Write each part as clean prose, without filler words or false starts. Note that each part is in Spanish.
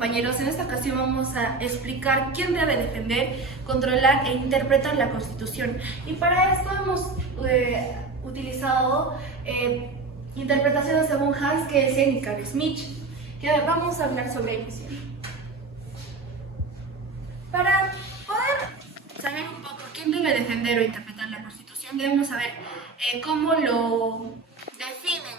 compañeros, en esta ocasión vamos a explicar quién debe defender, controlar e interpretar la Constitución. Y para esto hemos utilizado interpretaciones según Hans Kelsen y Carl Schmitt, que vamos a hablar sobre ellos. Para poder saber un poco quién debe defender o interpretar la Constitución, debemos saber cómo lo definen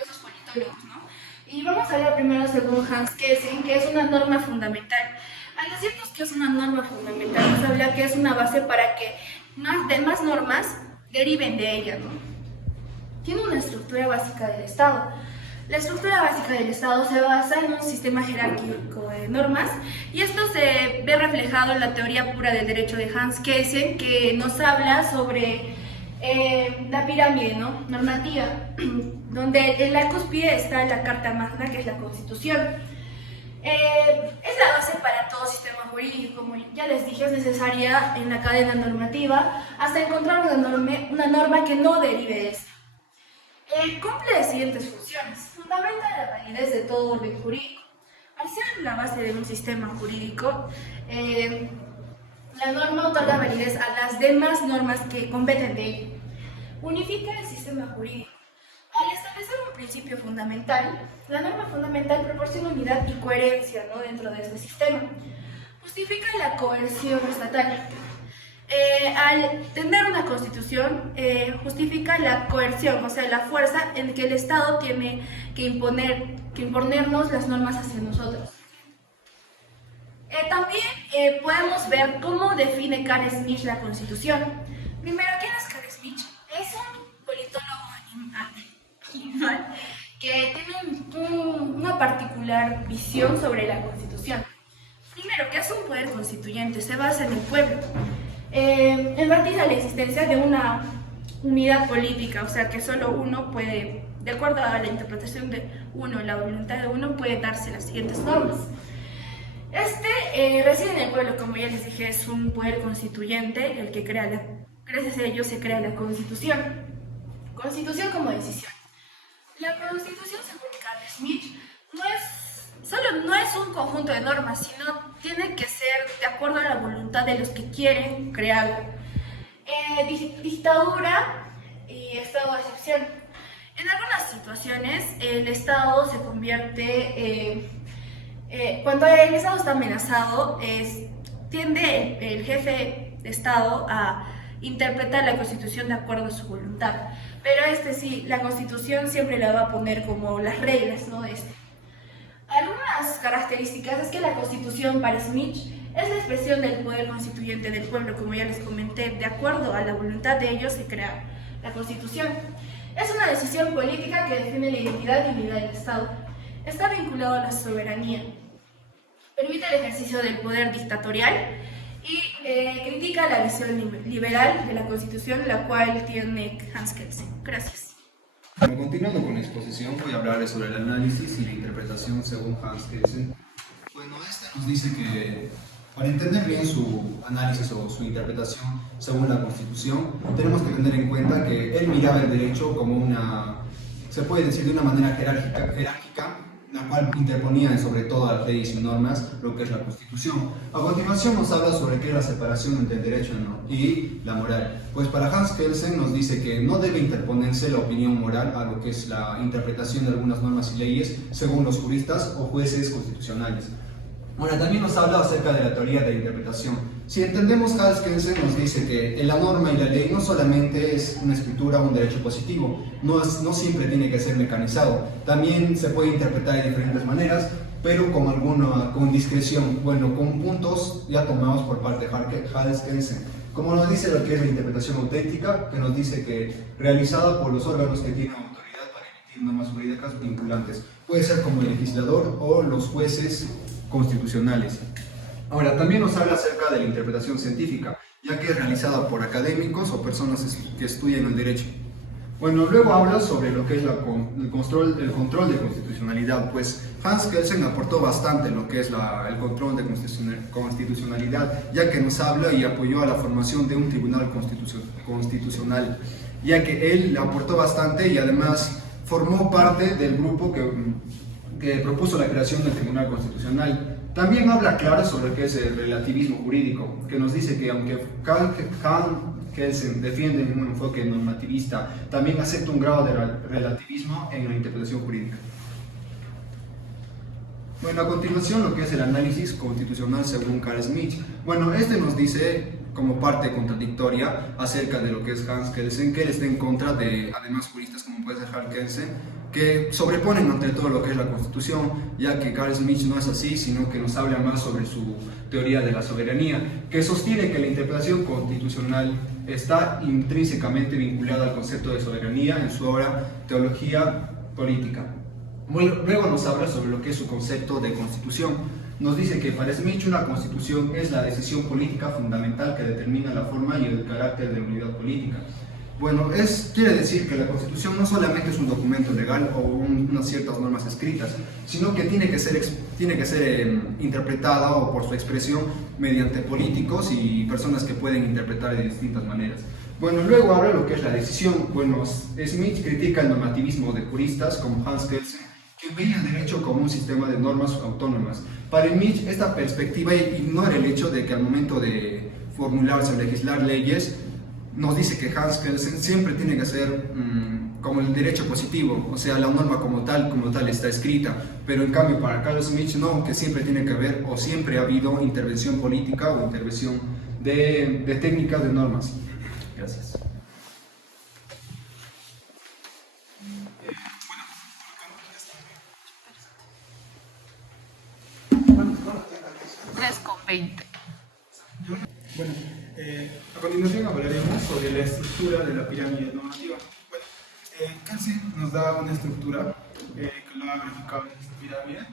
esos politólogos, ¿no? Y vamos a hablar primero según Hans Kelsen, que es una norma fundamental. Al decirnos que es una norma fundamental, nos habla que es una base para que demás normas deriven de ella, ¿no? Tiene una estructura básica del Estado. La estructura básica del Estado se basa en un sistema jerárquico de normas, y esto se ve reflejado en la teoría pura del derecho de Hans Kelsen, que nos habla sobre la pirámide, ¿no?, normativa, donde en la cúspide está la Carta Magna, que es la Constitución. Es la base para todo sistema jurídico, como ya les dije, es necesaria en la cadena normativa hasta encontrar una norma que no derive de esta. Cumple las siguientes funciones: fundamenta la validez de todo orden jurídico. Al ser la base de un sistema jurídico, la norma otorga validez a las demás normas que competen de ella. Unifica el sistema jurídico. Al establecer un principio fundamental, la norma fundamental proporciona unidad y coherencia, ¿no?, dentro de este sistema. Justifica la coerción estatal. Al tener una constitución, justifica la coerción, o sea, la fuerza en que el Estado tiene que imponernos las normas hacia nosotros. También podemos ver cómo define Carl Schmitt la Constitución. Primero, ¿quién es Carl Schmitt? Es un politólogo animal que tiene una particular visión sobre la Constitución. Primero, ¿qué es un poder constituyente? Se basa en el pueblo. Enfatiza la existencia de una unidad política, o sea que solo uno puede, de acuerdo a la interpretación de uno, la voluntad de uno, puede darse las siguientes normas. Reside en el pueblo, como ya les dije, es un poder constituyente el que gracias a ello se crea la Constitución. Constitución como decisión. La Constitución, según Carl Schmitt, no es un conjunto de normas, sino tiene que ser de acuerdo a la voluntad de los que quieren crearlo. Dictadura y estado de excepción. En algunas situaciones el Estado se convierte, cuando el Estado está amenazado, tiende el jefe de Estado a interpretar la Constitución de acuerdo a su voluntad. Pero sí, la Constitución siempre la va a poner como las reglas, ¿no? Algunas características es que la Constitución para Schmitt es la expresión del poder constituyente del pueblo, como ya les comenté. De acuerdo a la voluntad de ellos se crea la Constitución. Es una decisión política que define la identidad y unidad del Estado. Está vinculado a la soberanía. Permite el ejercicio del poder dictatorial y critica la visión liberal de la Constitución, la cual tiene Hans Kelsen. Gracias. Bueno, continuando con la exposición, voy a hablarles sobre el análisis y la interpretación según Hans Kelsen. Bueno, nos dice que para entender bien su análisis o su interpretación según la Constitución, tenemos que tener en cuenta que él miraba el derecho como se puede decir de una manera jerárquica, la cual interponía sobre todas las leyes y normas lo que es la Constitución. A continuación nos habla sobre qué es la separación entre el derecho y la moral. Pues para Hans Kelsen nos dice que no debe interponerse la opinión moral a lo que es la interpretación de algunas normas y leyes según los juristas o jueces constitucionales. Ahora, también nos habla acerca de la teoría de la interpretación. Si entendemos, Hans Kelsen nos dice que la norma y la ley no solamente es una escritura o un derecho positivo, no siempre tiene que ser mecanizado, también se puede interpretar de diferentes maneras, pero con discreción, bueno, con puntos ya tomados por parte de Hans Kelsen. Como nos dice lo que es la interpretación auténtica, que nos dice que realizada por los órganos que tienen autoridad para emitir normas jurídicas vinculantes, puede ser como el legislador o los jueces constitucionales. Ahora, también nos habla acerca de la interpretación científica, ya que es realizada por académicos o personas que estudian el derecho. Bueno, luego habla sobre lo que es el control de constitucionalidad, pues Hans Kelsen aportó bastante en lo que es el control de constitucionalidad, ya que nos habla y apoyó a la formación de un tribunal constitucional, ya que él aportó bastante y además formó parte del grupo que propuso la creación del Tribunal Constitucional. También habla claro sobre qué es el relativismo jurídico, que nos dice que aunque Kant Kelsen defiende un enfoque normativista, también acepta un grado de relativismo en la interpretación jurídica. Bueno, a continuación lo que es el análisis constitucional según Carl Schmitt. Bueno, este nos dice como parte contradictoria acerca de lo que es Hans Kelsen, que él está en contra de, además, juristas como puede ser Hans Kelsen, que sobreponen ante todo lo que es la Constitución, ya que Carl Schmitt no es así, sino que nos habla más sobre su teoría de la soberanía, que sostiene que la interpretación constitucional está intrínsecamente vinculada al concepto de soberanía en su obra Teología Política. Luego nos habla sobre lo que es su concepto de constitución. Nos dice que para Schmitt una constitución es la decisión política fundamental que determina la forma y el carácter de unidad política. Bueno, quiere decir que la constitución no solamente es un documento legal o unas ciertas normas escritas, sino que tiene que ser interpretada o por su expresión mediante políticos y personas que pueden interpretar de distintas maneras. Bueno, luego habla lo que es la decisión. Bueno, Schmitt critica el normativismo de juristas como Hans Kelsen, que veía el derecho como un sistema de normas autónomas. Para Schmitt, esta perspectiva ignora el hecho de que al momento de formularse o legislar leyes, nos dice que Hans Kelsen siempre tiene que ser como el derecho positivo, o sea, la norma como tal está escrita, pero en cambio para Carl Schmitt no, que siempre tiene que haber o siempre ha habido intervención política o intervención de técnicas de normas. Gracias. Bueno, a continuación hablaremos sobre la estructura de la pirámide normativa. Bueno, Kelsen nos da una estructura que lo ha graficado en esta pirámide,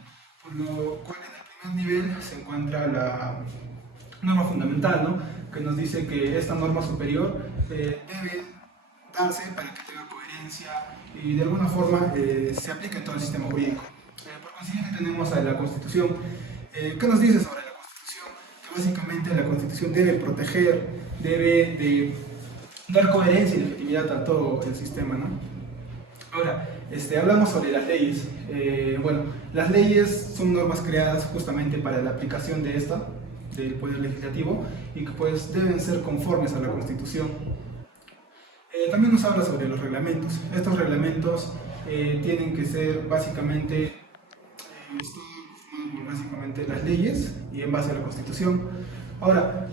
por lo cual en el primer nivel se encuentra la norma fundamental, ¿no? Que nos dice que esta norma superior debe darse para que tenga coherencia y de alguna forma se aplique en todo el sistema jurídico. Por consiguiente tenemos a la Constitución. ¿Qué nos dice sobre la Constitución? Que básicamente la Constitución debe proteger, debe de dar coherencia y legitimidad a todo el sistema, ¿no? Ahora, hablamos sobre las leyes. Bueno, las leyes son normas creadas justamente para la aplicación de del Poder Legislativo, y que pues deben ser conformes a la Constitución. También nos habla sobre los reglamentos. Estos reglamentos tienen que ser básicamente las leyes y en base a la Constitución. Ahora,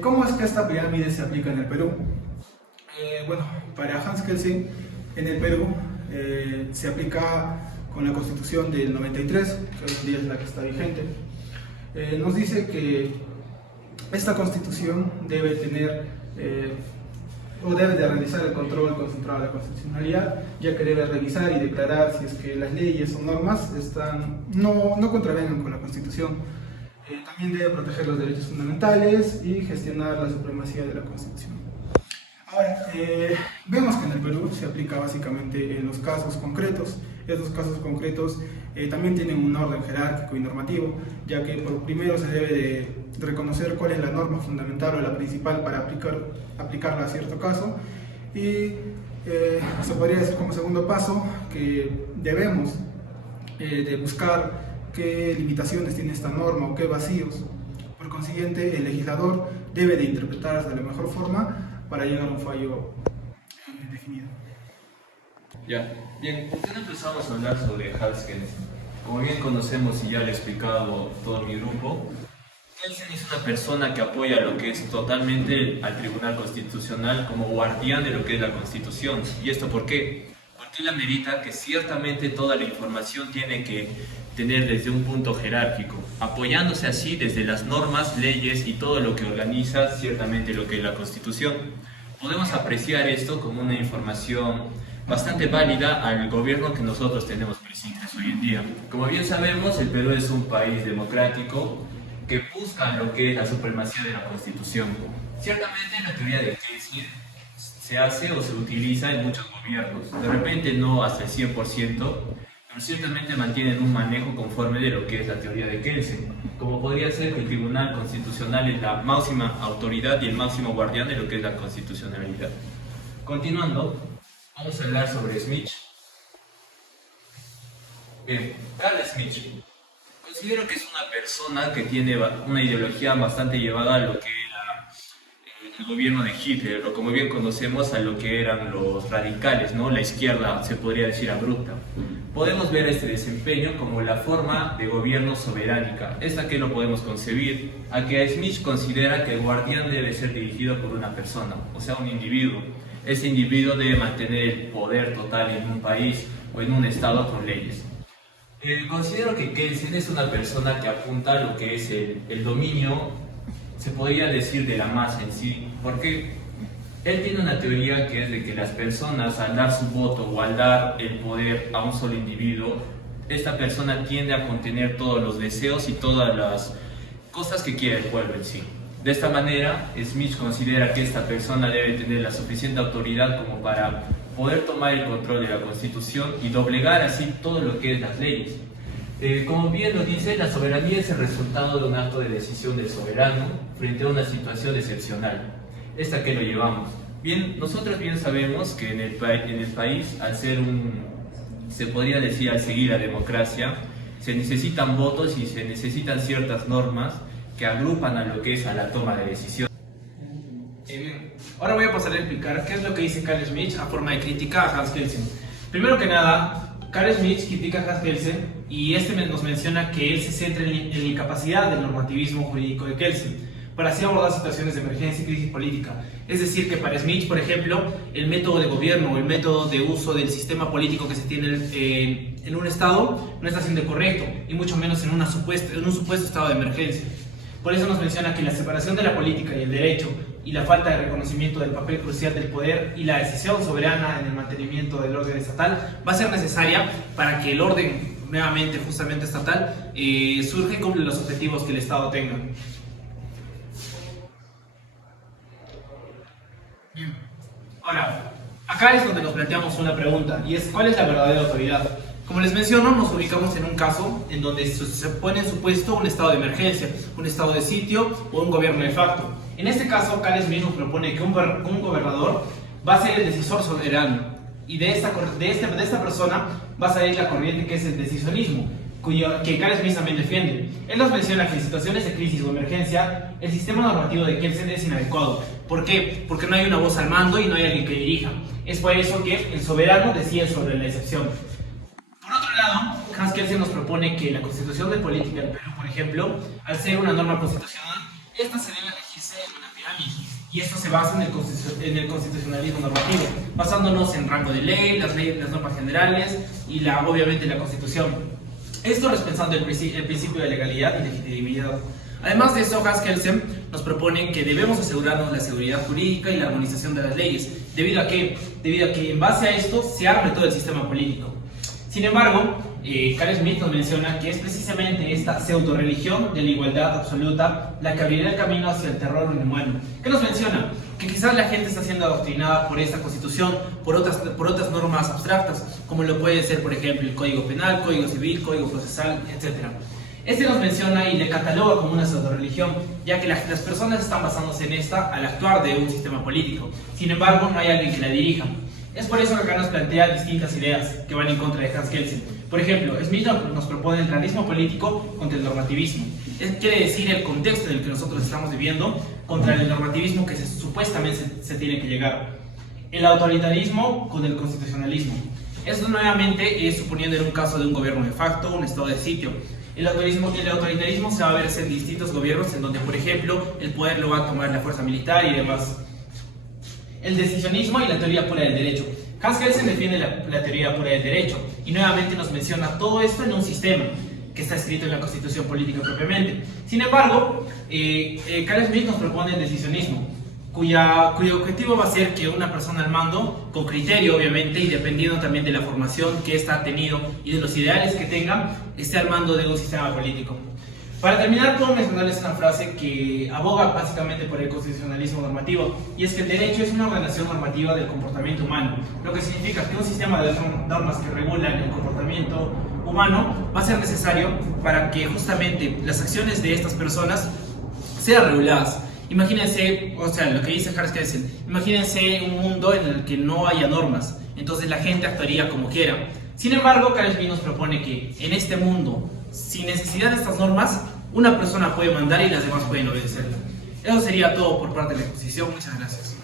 ¿cómo es que esta pirámide se aplica en el Perú? Bueno, para Hans Kelsen, en el Perú se aplica con la Constitución del 93, que hoy en día es la que está vigente. Nos dice que esta Constitución debe tener o debe de realizar el control concentrado de la constitucionalidad, ya que debe revisar y declarar si es que las leyes o normas no contravengan con la Constitución. También debe proteger los derechos fundamentales y gestionar la supremacía de la Constitución. Ahora, vemos que en el Perú se aplica básicamente en los casos concretos. Estos casos concretos también tienen un orden jerárquico y normativo, ya que por primero se debe de reconocer cuál es la norma fundamental o la principal para aplicarla a cierto caso, y se podría decir como segundo paso que debemos de buscar qué limitaciones tiene esta norma o qué vacíos. Por consiguiente, el legislador debe de interpretarlas de la mejor forma para llegar a un fallo definido. Ya, bien, ¿por qué no empezamos a hablar sobre Hans Kelsen? Como bien conocemos y ya le he explicado todo mi grupo, Kelsen es una persona que apoya lo que es totalmente al Tribunal Constitucional como guardián de lo que es la Constitución. ¿Y esto por qué? Porque él amerita que ciertamente toda la información tiene que tener desde un punto jerárquico, apoyándose así desde las normas, leyes y todo lo que organiza ciertamente lo que es la Constitución. Podemos apreciar esto como una información bastante válida al gobierno que nosotros tenemos presentes hoy en día. Como bien sabemos, el Perú es un país democrático que busca lo que es la supremacía de la Constitución. Ciertamente la teoría de Kelsen se hace o se utiliza en muchos gobiernos, de repente no hasta el 100%, pero ciertamente mantienen un manejo conforme de lo que es la teoría de Kelsen, como podría ser que el Tribunal Constitucional es la máxima autoridad y el máximo guardián de lo que es la constitucionalidad. Continuando, vamos a hablar sobre Schmitt. Bien, Carl Schmitt. Considero que es una persona que tiene una ideología bastante llevada a lo que era el gobierno de Hitler, o como bien conocemos a lo que eran los radicales, ¿no? La izquierda, se podría decir, abrupta. Podemos ver este desempeño como la forma de gobierno soberánica. Esta que lo podemos concebir, a que Schmitt considera que el guardián debe ser dirigido por una persona, o sea, un individuo. Ese individuo debe mantener el poder total en un país o en un estado con leyes. Considero que Kelsen es una persona que apunta a lo que es el dominio, se podría decir, de la masa en sí, porque él tiene una teoría que es de que las personas, al dar su voto o al dar el poder a un solo individuo, esta persona tiende a contener todos los deseos y todas las cosas que quiere el pueblo en sí. De esta manera, Schmitt considera que esta persona debe tener la suficiente autoridad como para poder tomar el control de la Constitución y doblegar así todo lo que es las leyes. Como bien lo dice, la soberanía es el resultado de un acto de decisión del soberano frente a una situación excepcional. ¿Esta que lo llevamos? Bien, nosotros bien sabemos que en el país, al ser se podría decir, al seguir la democracia, se necesitan votos y se necesitan ciertas normas que agrupan a lo que es a la toma de decisiones. Bien, ahora voy a pasar a explicar qué es lo que dice Carl Schmitt a forma de crítica a Hans Kelsen. Primero que nada, Carl Schmitt critica a Hans Kelsen y nos menciona que él se centra en la incapacidad del normativismo jurídico de Kelsen para así abordar situaciones de emergencia y crisis política. Es decir, que para Schmitt, por ejemplo, el método de gobierno o el método de uso del sistema político que se tiene en un estado no está siendo correcto, y mucho menos en un supuesto estado de emergencia. Por eso nos menciona que la separación de la política y el derecho y la falta de reconocimiento del papel crucial del poder y la decisión soberana en el mantenimiento del orden estatal va a ser necesaria para que el orden, nuevamente, justamente estatal, surja y cumple los objetivos que el Estado tenga. Bien. Ahora, acá es donde nos planteamos una pregunta, y es: ¿cuál es la verdadera autoridad? Como les menciono, nos ubicamos en un caso en donde se pone en supuesto un estado de emergencia, un estado de sitio o un gobierno de facto. En este caso, Carl Schmitt nos propone que un gobernador va a ser el decisor soberano, y de esta persona va a salir la corriente que es el decisionismo, que Carl Schmitt también defiende. Él nos menciona que en situaciones de crisis o emergencia, el sistema normativo de Kelsen es inadecuado. ¿Por qué? Porque no hay una voz al mando y no hay alguien que dirija. Es por eso que el soberano decide sobre la excepción. Por otro lado, Hans Kelsen nos propone que la Constitución de Política del Perú, por ejemplo, al ser una norma constitucional, esta se debe regirse en una pirámide, y esto se basa en el constitucionalismo normativo, basándonos en rango de ley, las normas generales y obviamente la Constitución. Esto respetando el principio de legalidad y legitimidad. Además de esto, Hans Kelsen nos propone que debemos asegurarnos la seguridad jurídica y la armonización de las leyes, debido a que en base a esto se arme todo el sistema político. Sin embargo, Carl Schmitt nos menciona que es precisamente esta pseudo-religión de la igualdad absoluta la que abrirá el camino hacia el terror inhumano. ¿Qué nos menciona? Que quizás la gente está siendo adoctrinada por esta constitución, por otras normas abstractas, como lo puede ser, por ejemplo, el Código Penal, Código Civil, Código Procesal, etc. Este nos menciona y le cataloga como una pseudo-religión, ya que las personas están basándose en esta al actuar de un sistema político. Sin embargo, no hay alguien que la dirija. Es por eso que acá nos plantea distintas ideas que van en contra de Hans Kelsen. Por ejemplo, Schmitt nos propone el realismo político contra el normativismo. Quiere decir el contexto en el que nosotros estamos viviendo contra el normativismo que supuestamente se tiene que llegar. El autoritarismo con el constitucionalismo. Esto nuevamente es suponiendo en un caso de un gobierno de facto, un estado de sitio. El autoritarismo se va a ver en distintos gobiernos en donde, por ejemplo, el poder lo va a tomar la fuerza militar y demás. El decisionismo y la teoría pura del derecho. Hans Kelsen defiende la teoría pura del derecho y nuevamente nos menciona todo esto en un sistema que está escrito en la Constitución política propiamente. Sin embargo, Carl Schmitt nos propone el decisionismo, cuyo objetivo va a ser que una persona al mando, con criterio obviamente y dependiendo también de la formación que ésta ha tenido y de los ideales que tenga, esté al mando de un sistema político. Para terminar, puedo mencionarles una frase que aboga básicamente por el constitucionalismo normativo, y es que el derecho es una ordenación normativa del comportamiento humano, lo que significa que un sistema de normas que regulan el comportamiento humano va a ser necesario para que justamente las acciones de estas personas sean reguladas. Imagínense, o sea, lo que dice Hans Kelsen, imagínense un mundo en el que no haya normas, entonces la gente actuaría como quiera. Sin embargo, Carl Smith nos propone que en este mundo, sin necesidad de estas normas, una persona puede mandar y las demás pueden obedecerla. Eso sería todo por parte de la exposición. Muchas gracias.